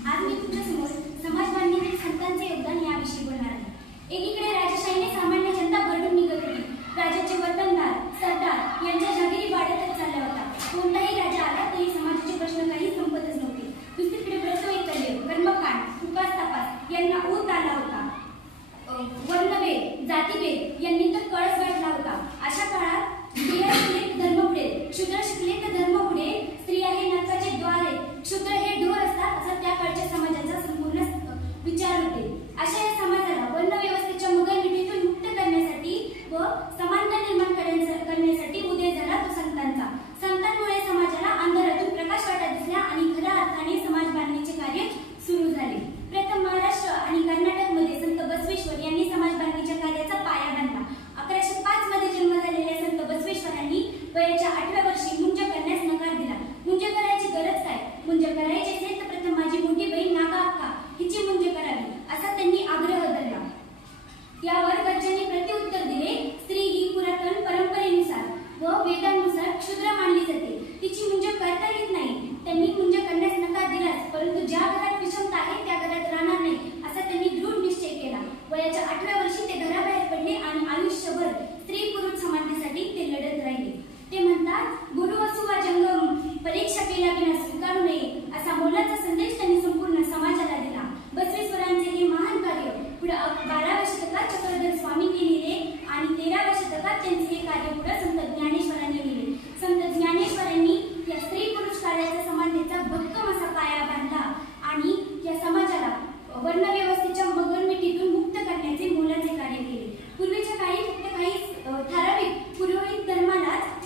आज मी तुमच्यासमोर समाज बांधणीतील संतांचे योगदान याविषयी बोलणार आहे. एकीकडे राजेशाहीने सामान्य जनता भरडून निघत होती. राजाचे वतनदार सरदार यांच्या जहागिरी वाढतच चालला होता. कोणताही राजा आला तरी समाजाचे प्रश्न काही संपतच नव्हते. दुसरीकडे व्रतवैकल्य, कर्मकांड, उपास तापास यांना ऊत आला होता. वर्णभेद, जातीभेद यांनी तर कळस गाठला होता. अशा काळात स्त्रिया शिकले तर धर्म पुढे, शूद्र शिकले तर धर्म पुढे, स्त्रिया हे नरकाचे द्वार आहेत, शूद्र हे ढोर असतात, असा त्या काळच्या समाजाचा संपूर्ण विचार होते. अशा या समाजाला वर्णव्यवस्थेच्या मगरमिठीतून मुक्त करण्यासाठी व समानता निर्माण करण्यासाठी उदय झाला तो संतांचा. संतांमुळे समाजाला अंधारातून प्रकाश वाटत दिसला आणि खऱ्या अर्थाने समाज बांधणीचे कार्य सुरू झाले. प्रथम महाराष्ट्र आणि कर्नाटकमध्ये संत बसवेश्वर यांनी समाज बांधणीच्या कार्याचा पाया बांधला. 1105 मध्ये जन्म झालेल्या संत बसवेश्वरांनी वयाच्या 8व्या वर्षी मुंज करण्यास नकार दिला. मुंज करायची गरज काय? मुंज करायची असेल तर प्रथम माझी मोठी बहीण नागा अक्का हिची मुंज करावी असा त्यांनी आग्रह धरला. यावर गर्जांनी प्रत्युत्तर दिले, स्त्री ही पुरातन परंपरेनुसार व वेदांनुसार क्षुद्र मानली जाते, तिची मुंज करता येत नाही. त्यांनी मुंज करण्यास नकार दिलाच, परंतु ज्या घरात विषमता आहे त्या घरात राहणार नाही असा त्यांनी दृढ निश्चय केला. वयाच्या 8व्या वर्षी ते घराबाहेर पडले आणि आयुष्यभर स्त्री पुरुष समानतेसाठी ते लढत राहिले. ते म्हणतात, गुरु असू वा जंगम परीक्षा केल्या विना स्वीकारू नये असा मोलाचा संदेश त्यांनी संपूर्ण समाजाला दिला. बसवेश्वरांचे हे महान कार्य पुढे 12व्या शतकात चक्रधर स्वामींनी लिहिले आणि 13व्या शतकात त्यांचे हे कार्य पुढे संत ज्ञानेश्वरांनी लिहिले. संत ज्ञानेश्वरांनी या स्त्री पुरुष कार्याच्या समानतेचा भक्कम असा पाया बांधला आणि या समाजाला वर्णव्यवस्थेच्या मगरमिठीतून मुक्त करण्याचे मोलाचे कार्य केले. पूर्वीच्या काळी फक्त काही ठराविक पुरोहित धर्मालाच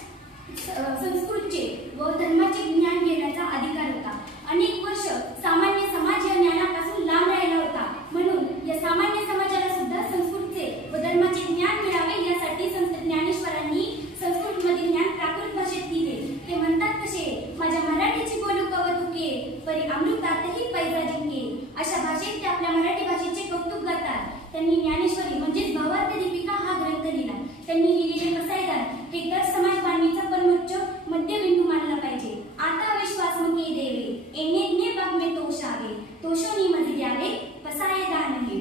संस्कृतचे व धर्माचे ज्ञान घेण्याचा अधिकार होता. अनेक वर्ष सामान्य समाज या ज्ञानापासून लांब राहिला होता. म्हणून या सामान्य समाजाला सुद्धा संस्कृतचे व धर्माचे ज्ञान मिळावे यासाठी संत ज्ञानेश्वरांनी संस्कृतमधील ज्ञान प्राकृत भाषेत दिले. ते म्हणतात कसे, माझ्या मराठीची बोलू कवतुके परी अमृतातही पैजा जिंके. अशा भाषेत ते आपल्या मराठी भाषेचे कौतुक करतात. त्यांनी ज्ञानेश्वरी म्हणजेच भावार्थ दीपिका हा ग्रंथ लिहिला. त्यांनी लिहिलेले कसाईदार हे तर समाज बांधणीचा परमोच्च मध्यबिंदू मानला पाहिजे. आता विश्वास मके देवे एने ज्ञे बागमे तोषावे तोषोनी मध्ये द्यावे कसाय दान हे.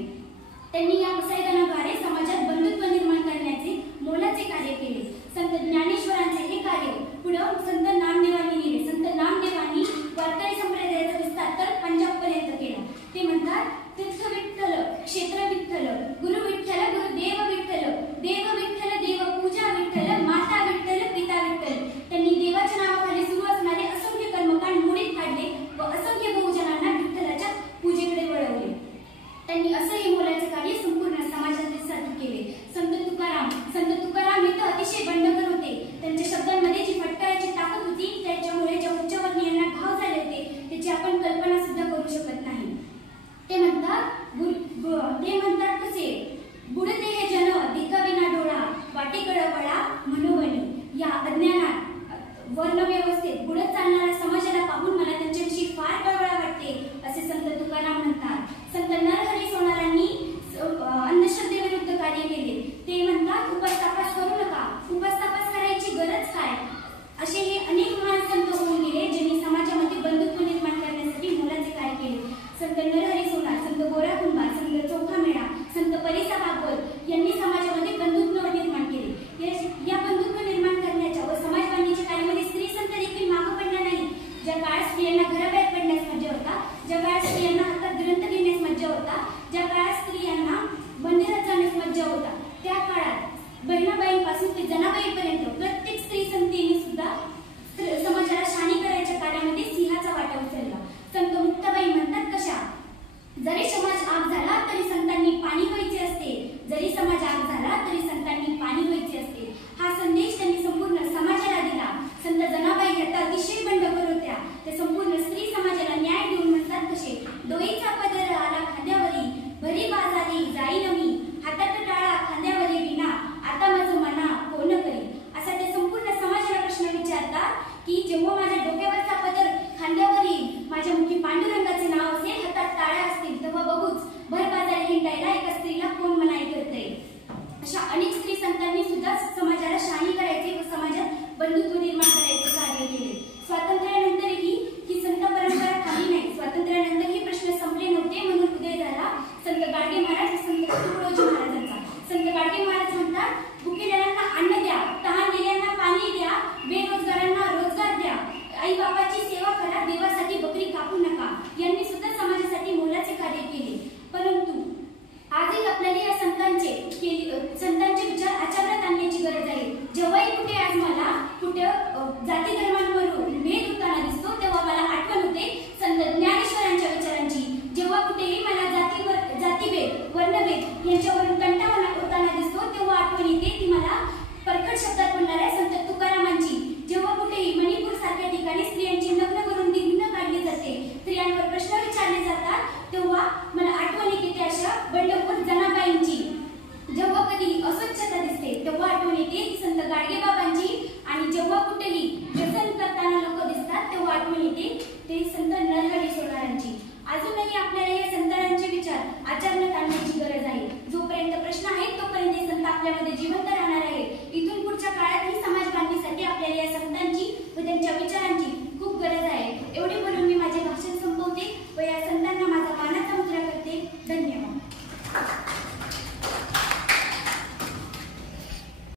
त्यांनी या कसाईदानाद्वारे समाजात बंधुत्व निर्माण करण्याचे मोलाचे कार्य केले. संत ज्ञानेश्वरांचे हे कार्य पुढे संत नामदेवांनी लिहिले. संत नामदेवांनी वारकरी संप्रदायाचा विस्तार तर पंजाब पर्यंत केला. ते म्हणतात, तीर्थ विठ्ठल, क्षेत्र विठ्ठल, गुरु विठ्ठल, गुरुदेव विठ्ठल, देव विठ्ठल, देव पूजा विठ्ठल, माता विठ्ठल, पिता विठ्ठल. त्यांनी देवाच्या नावाखाली सुरू असणारे असंख्य कर्मकांड मोडीत काढले व असंख्य बहुजनांना विठ्ठलाच्या पूजेकडे वळवले. त्यांनी असंही मोलाचे कार्य संपूर्ण समाजासाठी केले. संत तुकाराम हे तर अतिशय बंडखोर होते. त्यांच्या शब्दांमध्ये जी फटकाराची ताकद होती त्याच्यामुळे ज्या उच्चवर्णीयांना घाव झाले होते त्याची आपण कल्पना सुद्धा करू शकत नाही. ते म्हणतात